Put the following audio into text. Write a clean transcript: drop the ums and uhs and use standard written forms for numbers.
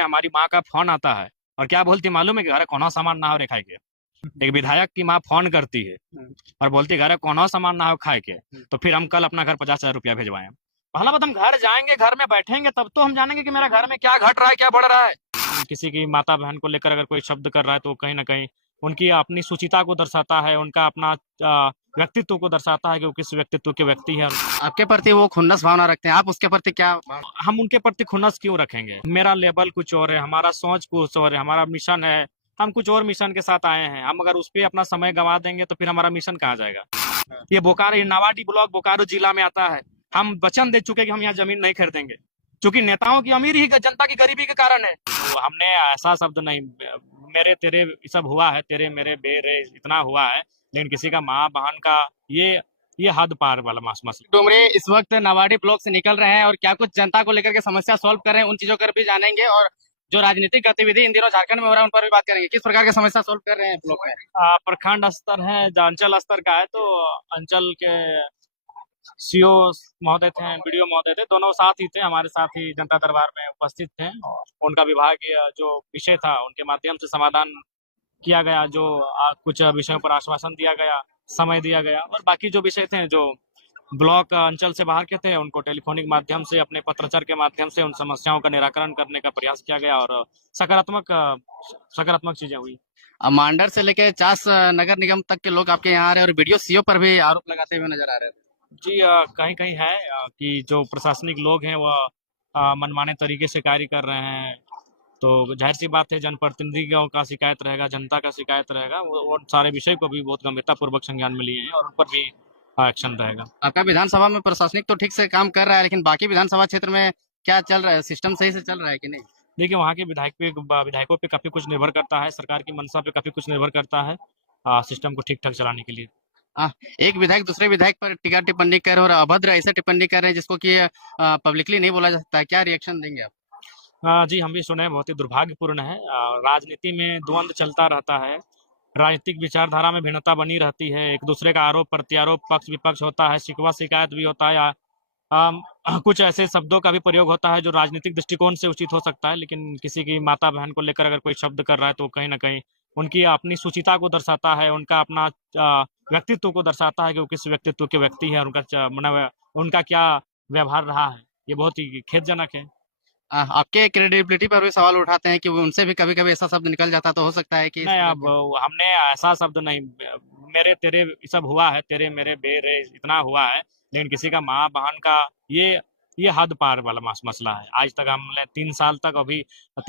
हमारी माँ का फोन आता है और क्या बोलती मालूम है कि घर कोनो सामान ना हो रे खाए के। एक विधायक की माँ फोन करती है और बोलती घर कोनो सामान ना हो खाए के, तो फिर हम कल अपना घर 50,000 रुपया भिजवाएं। पहला बात हम घर जाएंगे, घर में बैठेंगे तब तो हम जानेंगे कि मेरा घर में क्या घट रहा है, क्या बढ़ रहा है। किसी की माता बहन को लेकर अगर कोई शब्द कर रहा है तो कहीं ना कहीं उनकी अपनी सुचिता को दर्शाता है, उनका अपना व्यक्तित्व को दर्शाता है कि वो किस व्यक्तित्व के व्यक्ति है। आपके प्रति वो खुन्नस भावना रखते हैं, आप उसके प्रति क्या हम उनके प्रति खुन्नस क्यों रखेंगे? मेरा लेवल कुछ और है, हमारा सोच कुछ और है, हमारा मिशन है, हम कुछ और मिशन के साथ आए हैं। हम अगर उस पर अपना समय गंवा देंगे तो फिर हमारा मिशन कहाँ जाएगा? ये बोकारो, ये नावाडी ब्लॉक बोकारो जिला में आता है। हम वचन दे चुके कि हम यहाँ जमीन नहीं खरीदेंगे, क्योंकि नेताओं की अमीर ही जनता की गरीबी के कारण है। तो हमने ऐसा शब्द नहीं, मेरे तेरे सब हुआ है, तेरे मेरे बेरे इतना हुआ है, लेकिन किसी का माँ बहन का ये हद पार वाला मसला। डुमरे इस वक्त नावाडी ब्लॉक से निकल रहे हैं और क्या कुछ जनता को लेकर के समस्या सॉल्व कर रहे हैं, उन चीजों पर भी जानेंगे और जो राजनीतिक गतिविधि इन दिनों झारखंड में हो रहा है उन पर भी बात करेंगे। किस प्रकार की समस्या सॉल्व कर रहे हैं ब्लॉक में? प्रखंड स्तर है, जो अंचल स्तर का है, तो अंचल के सीओ महोदय थे, बीडीओ महोदय थे, दोनों साथ ही थे, हमारे साथ ही जनता दरबार में उपस्थित थे और उनका विभागीय जो विषय था उनके माध्यम से समाधान किया गया। जो कुछ विषयों पर आश्वासन दिया गया, समय दिया गया, और बाकी जो विषय थे जो ब्लॉक अंचल से बाहर के थे उनको टेलीफोनिक माध्यम से, अपने पत्रचार के माध्यम से उन समस्याओं का निराकरण करने का प्रयास किया गया और सकारात्मक चीजें हुई। मांडर से लेकर चास नगर निगम तक के लोग आपके यहाँ आ रहे हैं और वीडियो सीओ पर भी आरोप लगाते हुए नजर आ रहे हैं। जी, कहीं कहीं है कि जो प्रशासनिक लोग हैं वह मनमाने तरीके से कार्य कर रहे हैं, तो जाहिर सी बात है जनप्रतिनिधियों का शिकायत रहेगा, जनता का शिकायत रहेगा, वो सारे विषय को भी बहुत गंभीरता पूर्वक संज्ञान में लिए हैं और उन पर भी एक्शन रहेगा। आपका विधानसभा में प्रशासनिक तो ठीक से काम कर रहा है, लेकिन बाकी विधानसभा क्षेत्र में क्या चल रहा है? सिस्टम सही से चल रहा है कि नहीं? देखिए, वहाँ के विधायकों पे काफी कुछ निर्भर करता है, सरकार की मंशा पे काफी कुछ निर्भर करता है सिस्टम को ठीक ठाक चलाने के लिए। एक विधायक दूसरे विधायक पर टीका टिप्पणी कर रहे हैं और अभद्र ऐसे टिप्पणी कर रहे हैं जिसको कि पब्लिकली नहीं बोला जा सकता है। क्या रिएक्शन देंगे आप? जी, हम भी सुने, बहुत ही दुर्भाग्यपूर्ण है। राजनीति में द्वंद्व चलता रहता है, राजनीतिक विचारधारा में भिन्नता बनी रहती है, एक दूसरे का आरोप प्रत्यारोप, पक्ष विपक्ष होता है, शिकवा शिकायत भी होता है, कुछ ऐसे शब्दों का भी प्रयोग होता है जो राजनीतिक दृष्टिकोण से उचित हो सकता है, लेकिन किसी की माता बहन को लेकर अगर कोई शब्द कर रहा है तो कहीं ना कहीं उनकी अपनी सुचिता को दर्शाता है, उनका अपना व्यक्तित्व को दर्शाता है कि वो किस व्यक्तित्व के व्यक्ति है, उनका क्या व्यवहार रहा है। ये बहुत ही खेदजनक है। आपके क्रेडिबिलिटी पर भी सवाल उठाते हैं कि वो उनसे भी कभी कभी ऐसा शब्द निकल जाता तो हो सकता है कि नहीं, अब हमने ऐसा शब्द नहीं, मेरे तेरे सब हुआ है, तेरे मेरे बेरे इतना हुआ है, लेकिन किसी का माँ बहन का ये हद पार वाला मसला है। आज तक हमने 3 साल तक अभी